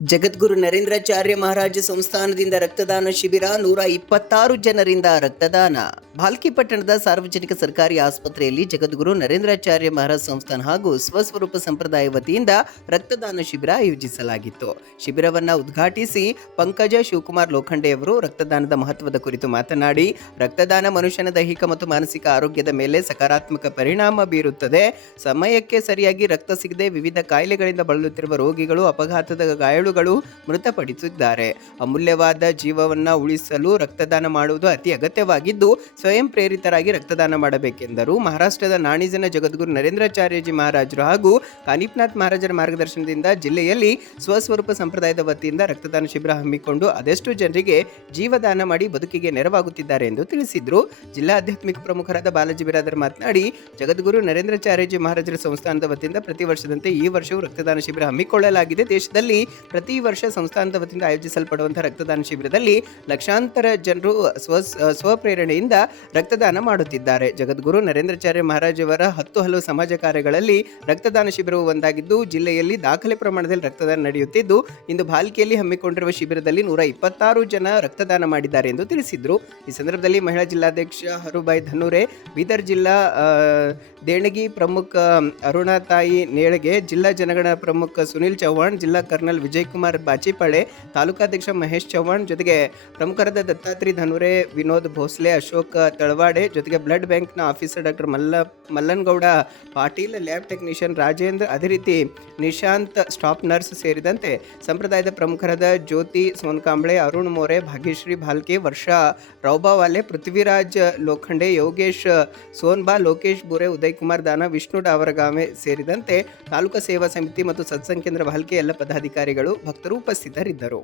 ಜಗದ್ಗುರು ನರೇಂದ್ರಾಚಾರ್ಯ ಮಹಾರಾಜ ಸಂಸ್ಥಾನದಿಂದ ರಕ್ತದಾನ ಶಿಬಿರ 126 ಜನರಿಂದ ರಕ್ತದಾನ. ಭಾಲ್ಕಿ ಪಟ್ಟಣದ ಸಾರ್ವಜನಿಕ ಸರ್ಕಾರಿ ಆಸ್ಪತ್ರೆಯಲ್ಲಿ ಜಗದ್ಗುರು ನರೇಂದ್ರಾಚಾರ್ಯ ಮಹಾರಾಜ ಸಂಸ್ಥಾನ ಹಾಗೂ ಸ್ವಸ್ವರೂಪ ಸಂಪ್ರದಾಯ ವತಿಯಿಂದ ರಕ್ತದಾನ ಶಿಬಿರ ಆಯೋಜಿಸಲಾಗಿತ್ತು. ಶಿಬಿರವನ್ನು ಉದ್ಘಾಟಿಸಿ ಪಂಕಜ ಶಿವಕುಮಾರ್ ಲೋಖಂಡೆ ಅವರು ರಕ್ತದಾನದ ಮಹತ್ವದ ಕುರಿತು ಮಾತನಾಡಿ, ರಕ್ತದಾನ ಮನುಷ್ಯನ ದೈಹಿಕ ಮತ್ತು ಮಾನಸಿಕ ಆರೋಗ್ಯದ ಮೇಲೆ ಸಕಾರಾತ್ಮಕ ಪರಿಣಾಮ ಬೀರುತ್ತದೆ. ಸಮಯಕ್ಕೆ ಸರಿಯಾಗಿ ರಕ್ತ ಸಿಗದೆ ವಿವಿಧ ಕಾಯಿಲೆಗಳಿಂದ ಬಳಲುತ್ತಿರುವ ರೋಗಿಗಳು, ಅಪಘಾತದ ಗಾಯಾಳುಗಳು ಮೃತಪಡಿಸಿದ್ದಾರೆ. ಅಮೂಲ್ಯವಾದ ಜೀವವನ್ನ ಉಳಿಸಲು ರಕ್ತದಾನ ಮಾಡುವುದು ಅತಿ ಅಗತ್ಯವಾಗಿದ್ದು, ಸ್ವಯಂ ಪ್ರೇರಿತರಾಗಿ ರಕ್ತದಾನ ಮಾಡಬೇಕೆಂದರು. ಮಹಾರಾಷ್ಟ್ರದ ನಾಣಿಜನ ಜಗದ್ಗುರು ನರೇಂದ್ರಾಚಾರ್ಯಜಿ ಮಹಾರಾಜರು ಹಾಗೂ ಕಾನಿಪ್ನಾಥ್ ಮಹಾರಾಜರ ಮಾರ್ಗದರ್ಶನದಿಂದ ಜಿಲ್ಲೆಯಲ್ಲಿ ಸ್ವಸ್ವರೂಪ ಸಂಪ್ರದಾಯದ ವತಿಯಿಂದ ರಕ್ತದಾನ ಶಿಬಿರ ಹಮ್ಮಿಕೊಂಡು ಅದೆಷ್ಟು ಜನರಿಗೆ ಜೀವದಾನ ಮಾಡಿ ಬದುಕಿಗೆ ನೆರವಾಗುತ್ತಿದ್ದಾರೆ ಎಂದು ತಿಳಿಸಿದರು. ಜಿಲ್ಲಾ ಆಧ್ಯಾತ್ಮಿಕ ಪ್ರಮುಖರಾದ ಬಾಲಾಜಿ ಬಿರಾದರ್ ಮಾತನಾಡಿ, ಜಗದ್ಗುರು ನರೇಂದ್ರಾಚಾರ್ಯಜಿ ಮಹಾರಾಜರ ಸಂಸ್ಥಾನದ ವತಿಯಿಂದ ಪ್ರತಿ ವರ್ಷದಂತೆ ಈ ವರ್ಷವೂ ರಕ್ತದಾನ ಶಿಬಿರ ಹಮ್ಮಿಕೊಳ್ಳಲಾಗಿದೆ. ದೇಶದಲ್ಲಿ ಪ್ರತಿ ವರ್ಷ ಸಂಸ್ಥಾನದ ವತಿಯಿಂದ ಆಯೋಜಿಸಲ್ಪಡುವಂತಹ ರಕ್ತದಾನ ಶಿಬಿರದಲ್ಲಿ ಲಕ್ಷಾಂತರ ಜನರು ಸ್ವಪ್ರೇರಣೆಯಿಂದ ರಕ್ತದಾನ ಮಾಡುತ್ತಿದ್ದಾರೆ. ಜಗದ್ಗುರು ನರೇಂದ್ರಾಚಾರ್ಯ ಮಹಾರಾಜವರ 10 ಹಲವು ಸಮಾಜ ಕಾರ್ಯಗಳಲ್ಲಿ ರಕ್ತದಾನ ಶಿಬಿರವು ಒಂದಾಗಿದ್ದು, ಜಿಲ್ಲೆಯಲ್ಲಿ ದಾಖಲೆ ಪ್ರಮಾಣದಲ್ಲಿ ರಕ್ತದಾನ ನಡೆಯುತ್ತಿದ್ದು, ಇಂದು ಭಾಲ್ಕಿಯಲ್ಲಿ ಹಮ್ಮಿಕೊಂಡಿರುವ ಶಿಬಿರದಲ್ಲಿ 126 ಜನ ರಕ್ತದಾನ ಮಾಡಿದ್ದಾರೆ ಎಂದು ತಿಳಿಸಿದರು. ಈ ಸಂದರ್ಭದಲ್ಲಿ ಮಹಿಳಾ ಜಿಲ್ಲಾಧ್ಯಕ್ಷ ಹರುಬಾಯಿ ಧನ್ನೂರೆ, ಬೀದರ್ ಜಿಲ್ಲಾ ದೇಣಗಿ ಪ್ರಮುಖ ಅರುಣಾತಾಯಿ ನೇಳಗೆ, ಜಿಲ್ಲಾ ಜನಗಣನ ಪ್ರಮುಖ ಸುನಿಲ್ ಚೌಹಾಣ್, ಜಿಲ್ಲಾ ಕರ್ನಲ್ ವಿಜಯಕುಮಾರ್ ಬಾಚಿಪಾಳೆ, ತಾಲೂಕಾಧ್ಯಕ್ಷ ಮಹೇಶ್ ಚೌಹಾಣ್, ಜೊತೆಗೆ ಪ್ರಮುಖರಾದ ದತ್ತಾತ್ರಿ ಧನುರೆ, ವಿನೋದ್ ಭೋಸ್ಲೆ, ಅಶೋಕ್ ತಳವಾಡೆ, ಜೊತೆಗೆ ಬ್ಲಡ್ ಬ್ಯಾಂಕ್ನ officer doctor Mallanagouda Patil, lab technician Rajendra, ಅದೇ ರೀತಿ ನಿಶಾಂತ್ ಸ್ಟಾಫ್ ನರ್ಸ್ ಸೇರಿದಂತೆ ಸಂಪ್ರದಾಯದ ಪ್ರಮುಖರಾದ ಜ್ಯೋತಿ ಸೋನ್ಕಾಂಬ್ಳೆ, ಅರುಣ್ ಮೋರೆ, ಭಾಗ್ಯಶ್ರೀ ಭಾಲ್ಕೆ, ವರ್ಷಾ ರೌಬಾವಾಲೆ, ಪೃಥ್ವಿರಾಜ್ ಲೋಖಂಡೆ, ಯೋಗೇಶ್ ಸೋನ್ಬಾ, ಲೋಕೇಶ್ ಬುರೆ, ಉದಯ್ ಕುಮಾರ್ ದಾನ, ವಿಷ್ಣು ಡಾವರಗಾಮೆ ಸೇರಿದಂತೆ ತಾಲೂಕಾ ಸೇವಾ ಸಮಿತಿ ಮತ್ತು ಸತ್ಸಂಗ ಕೇಂದ್ರ ಭಾಲ್ಕೆ ಎಲ್ಲ ಪದಾಧಿಕಾರಿಗಳು, ಭಕ್ತರು ಉಪಸ್ಥಿತರಿದ್ದರು.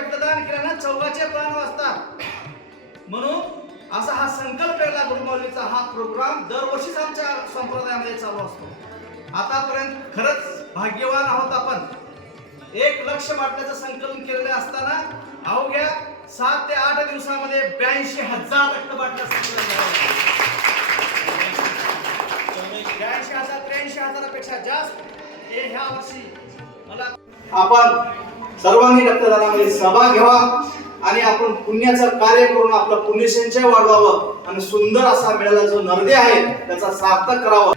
रक्तदान केल्यानं चौघाचे प्राण वाचतात म्हणून असा हा संकल्प केला गुरुमाऊलीचा हा प्रोग्राम दरवर्षीच आमच्या संप्रदायामध्ये चालू असतो. आतापर्यंत खरंच भाग्यवान आहोत आपण. 1 लक्ष वाटण्याचं संकलन केलेलं असताना अवघ्या 7 ते 8 दिवसामध्ये 82,000 रक्त वाटण्याचं संकलन झालं. 82,000 83,000पेक्षा जास्त हे ह्या वर्षी मला आपण सर्वांनी रक्तदानामध्ये सहभाग घ्यावा आणि आपण पुण्याचं कार्य करून आपलं पुण्यसंचय वाढवावं आणि सुंदर असा मिळाला जो नरदे आहे त्याचा सार्थक करावा.